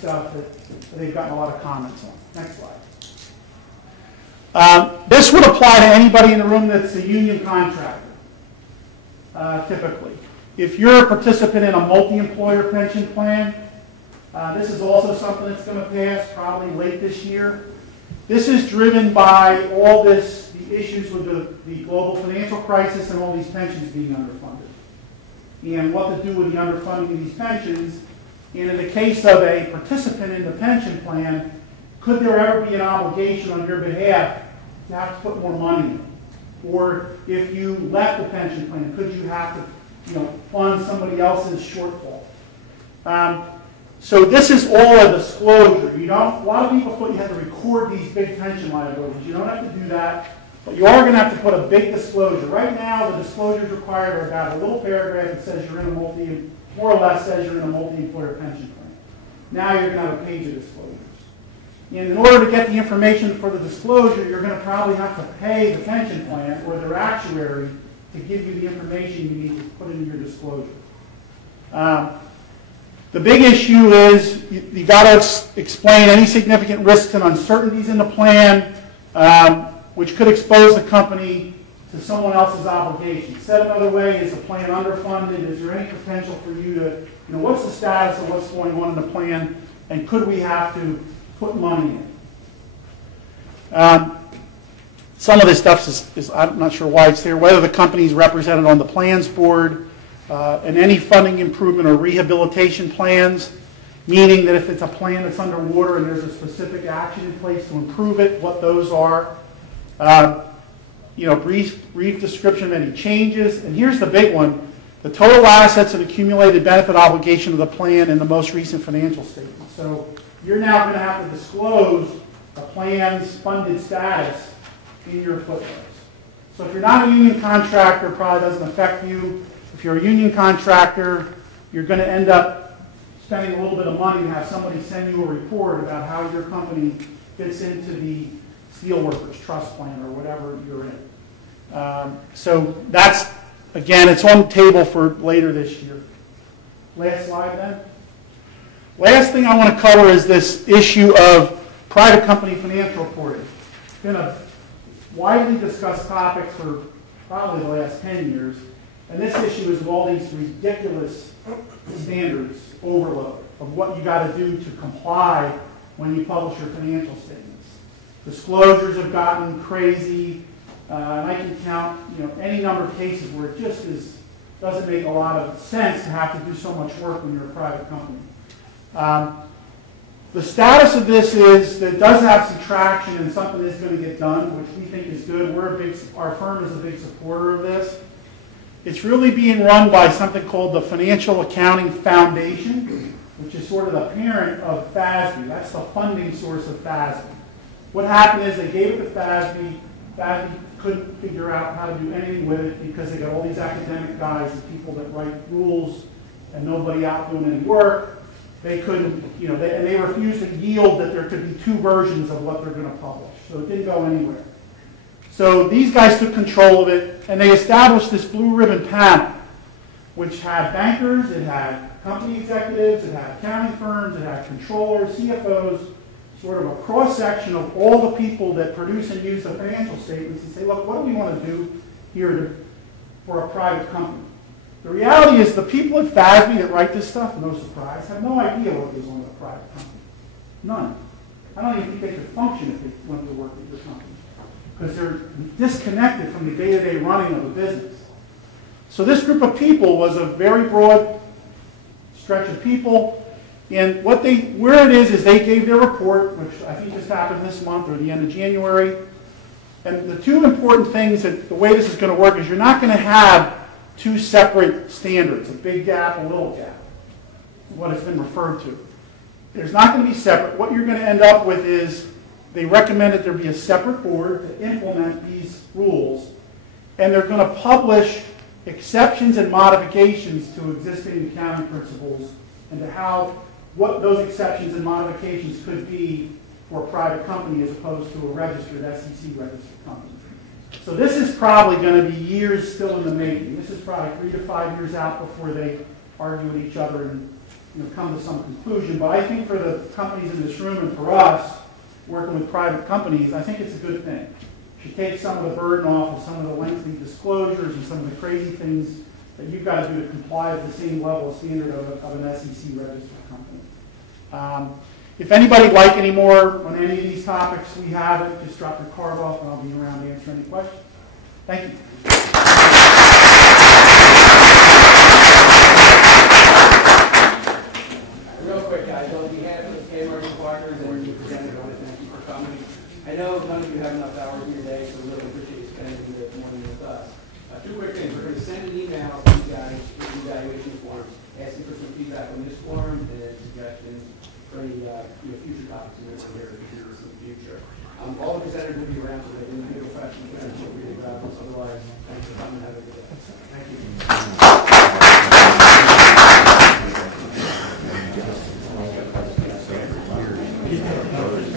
stuff that they've gotten a lot of comments on. Next slide. This would apply to anybody in the room that's a union contractor, typically. If you're a participant in a multi-employer pension plan, this is also something that's going to pass probably late this year. This is driven by all the issues with the global financial crisis and all these pensions being underfunded. And what to do with the underfunding of these pensions. And in the case of a participant in the pension plan, could there ever be an obligation on your behalf to have to put more money in? Or if you left the pension plan, could you have to fund somebody else's shortfall? So this is all a disclosure. A lot of people thought you had to record these big pension liabilities. You don't have to do that, but you are going to have to put a big disclosure. Right now, the disclosures required are about a little paragraph that says you're in a more or less says you're in a multi-employer pension plan. Now you're going to have a page of disclosures. And in order to get the information for the disclosure, you're going to probably have to pay the pension plan or their actuary to give you the information you need to put in your disclosure. The big issue is you got to explain any significant risks and uncertainties in the plan, which could expose the company to someone else's obligations. Said another way, is the plan underfunded? Is there any potential for you to, what's the status of what's going on in the plan, and could we have to put money in? Some of this stuff is I'm not sure why it's there, whether the company is represented on the plans board, and any funding improvement or rehabilitation plans, meaning that if it's a plan that's underwater and there's a specific action in place to improve it, what those are. Brief description of any changes. And here's the big one, the total assets and accumulated benefit obligation of the plan in the most recent financial statement. So you're now going to have to disclose the plan's funded status in your footnotes. So if you're not a union contractor, it probably doesn't affect you. If you're a union contractor, you're going to end up spending a little bit of money to have somebody send you a report about how your company fits into the Steelworkers Trust Plan or whatever you're in. So that's, again, it's on the table for later this year. Last slide then. Last thing I want to cover is this issue of private company financial reporting. It's been a widely discussed topic for probably the last 10 years. And this issue is of all these ridiculous standards overload of what you got to do to comply when you publish your financial statements. Disclosures have gotten crazy. And I can count any number of cases where it just doesn't make a lot of sense to have to do so much work when you're a private company. The status of this is that it does have some traction and something is going to get done, which we think is good. Our firm is a big supporter of this. It's really being run by something called the Financial Accounting Foundation, which is sort of the parent of FASB. That's the funding source of FASB. What happened is they gave it to FASB. FASB couldn't figure out how to do anything with it because they got all these academic guys and people that write rules and nobody out doing any work. They couldn't, and they refused to yield that there could be two versions of what they're going to publish. So it didn't go anywhere. So these guys took control of it, and they established this blue ribbon panel, which had bankers, it had company executives, it had accounting firms, it had controllers, CFOs, sort of a cross-section of all the people that produce and use the financial statements and say, look, what do we want to do here for a private company? The reality is the people at FASB that write this stuff, no surprise, have no idea what goes on with a private company. None. I don't even think they could function if they went to work with your company because they're disconnected from the day-to-day running of the business. So this group of people was a very broad stretch of people, and where it is they gave their report, which I think just happened this month or the end of January. And the two important things that the way this is going to work is you're not going to have two separate standards, a big gap, a little gap, what has been referred to. There's not going to be separate. What you're going to end up with is they recommend that there be a separate board to implement these rules, and they're going to publish exceptions and modifications to existing accounting principles and to what those exceptions and modifications could be for a private company as opposed to a registered SEC registered company. So this is probably going to be years still in the making. This is probably 3 to 5 years out before they argue with each other and come to some conclusion. But I think for the companies in this room and for us, working with private companies, I think it's a good thing. It should take some of the burden off of some of the lengthy disclosures and some of the crazy things that you've got to do to comply with the same level of standard of an SEC registered company. If anybody would like any more on any of these topics, we have it. Just drop your card off and I'll be around to answer any questions. Thank you. Real quick, guys, on behalf of the K-Martin partners and your presenters, I want to thank you for coming. I know none of you have enough hours in your day, so we really appreciate you spending the morning with us. Two quick things. We're going to send an email to you guys with the evaluation form, asking for some feedback on this form and suggestions for any future topics you might want to hear in the future. All the presenters will be around, so they can give a question. Otherwise, thanks for coming. Have a good day. Thank you.